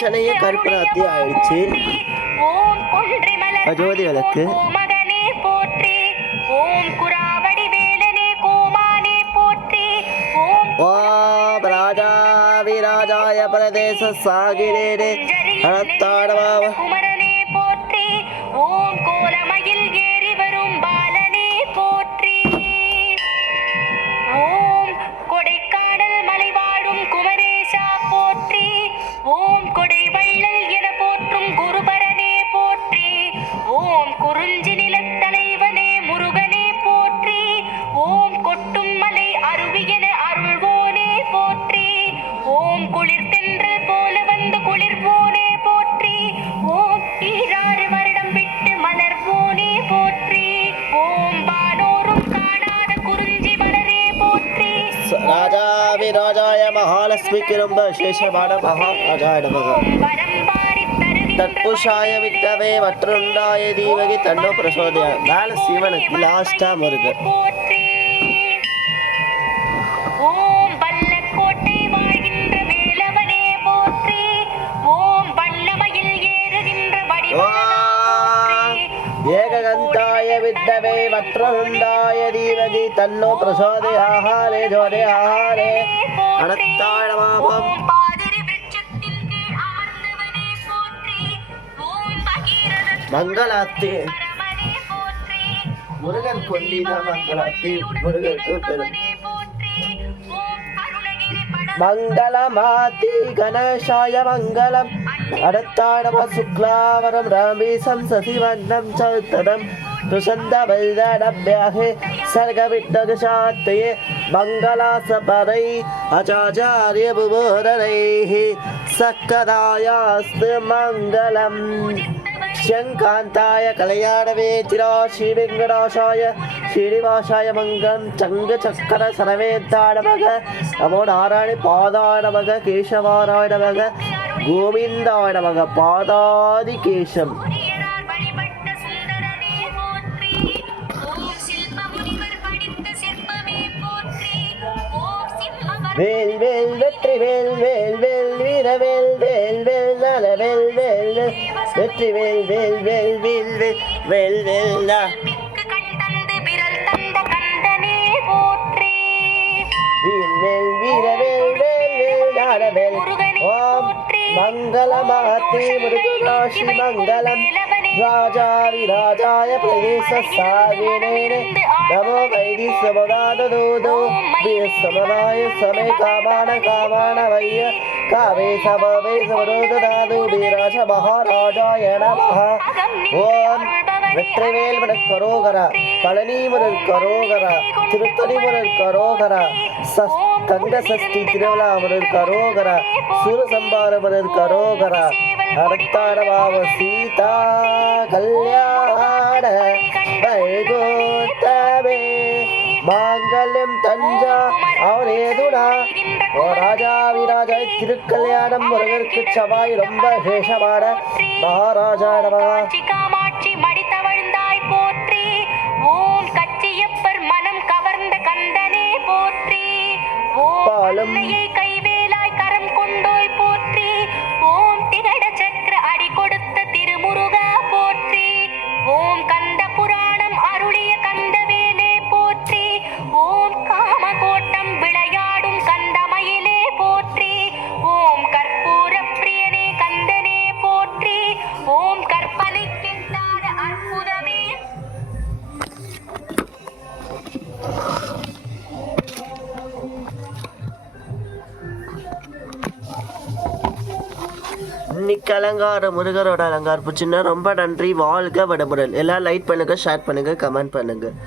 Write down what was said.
பிரச்சனையே கருப்பராத்தி ஆயிடுச்சு. ஜோதி விளக்கு. ஓம் ராஜாவிராஜாய பிரதேச சாகிரே அனத்தாடவாவ ராஜாவிராஜாய மகாலட்சுமிக்கு ரொம்ப விசேஷமான மகாராஜாய நமக. தற்புஷாய விட்டவே வற்றுண்டாய தீவகி தன்னோ பிரசோதயா. மேல சிவனுக்கு லாஸ்டா முருகன். ஏககந்தாய விட்டவே வற்றுண்டாய தீவகி தன்னோ பிரசோதயாஹாரே ஜோதயாஹாரே அனத்தாழமாபம். மங்களாத்தி முருகன் கொல்லினா மங்களாத்தி முருகனுக்கு பெரும் மங்களமாத்தி கணேசாய மங்களம். அடுத்தாடம சுக்லாவரம் ரமீசம் சசிவண்ணம் சௌத்தரம் துஷந்தவல்தடப்யாஹே சர்கவிட்டதுஷாத்தயே மங்களாசபரை அச்சாச்சாரிய புபோதரைः சக்கராயாஸ்து மங்களம். शङ्कान्ताय कलयाणवे चिरा श्रीवेङ्कटाशाय श्रीनिवासाय मङ्गलं चङ्गचक्कर सरवेदाडमग नमो नारायण पादाय नमः केशवाराय नमः गोविन्दाय नमः पादादिकेशम्. வேல் வேல் வெற்றி வேல் வேல் வேல் வீரவேல் வேல் வேல் நலவேல் வேல் வேல் வெற்றி வேல் வேல் வேல் வேல் வேல் வேல் வேல் வேல் வீரவேல் வேல் வேல் நலவேல். ஓம் மங்களமாத்தி முருகராசி மங்களம். ராஜாவிராஜாய பிரதேச சாகிரே நமோ வைதி சமதாதூதோ சமதாய சமே காமான காமான வைய காவே சமவே சமரோதாது வீராஜ மகாராஜாய நமஹ. ஓம் வெற்றிவேல் முருகன் கரோகரா, பழனி முருகன் கரோகரா, திருத்தணி முருகன் கரோகரா, கந்த சஷ்டி திருவிழா முருகன் கரோகரா, சூரசம்பார முருகன் கரோகரா. அடுத்தாடவாவ சீதா கல்யாண வைகுந்தமே மாங்கல்யம் தஞ்சா அவனேதுடா. ராஜாவிராஜா திருக்கல்யாணம் முருகனுக்கு சபாய் ரொம்ப விசேஷமான மகாராஜா நமகா. பாலும் கைவேலாய் கரம் கொண்டோய் போற்றி. ஓம் திகட சக்கர அடி கொடுத்த திருமுருகா போற்றி. ஓம் கந்த புராணம் அருளிய கந்தவேலே போற்றி. ஓம் காமகோட்டம் விளையாடும் கந்தமயிலே போற்றி. ஓம் கற்பூர பிரியனே கந்தனே போற்றி. ஓம் கற்பனை கெட்டாத அற்புதமே. இன்னைக்கு அலங்காரம் முருகரோட அலங்காரம் பிடிச்சின்னா ரொம்ப நன்றி. வாழ்க வடமுடன். எல்லாம் லைக் பண்ணுங்க, ஷேர் பண்ணுங்க, கமெண்ட் பண்ணுங்க.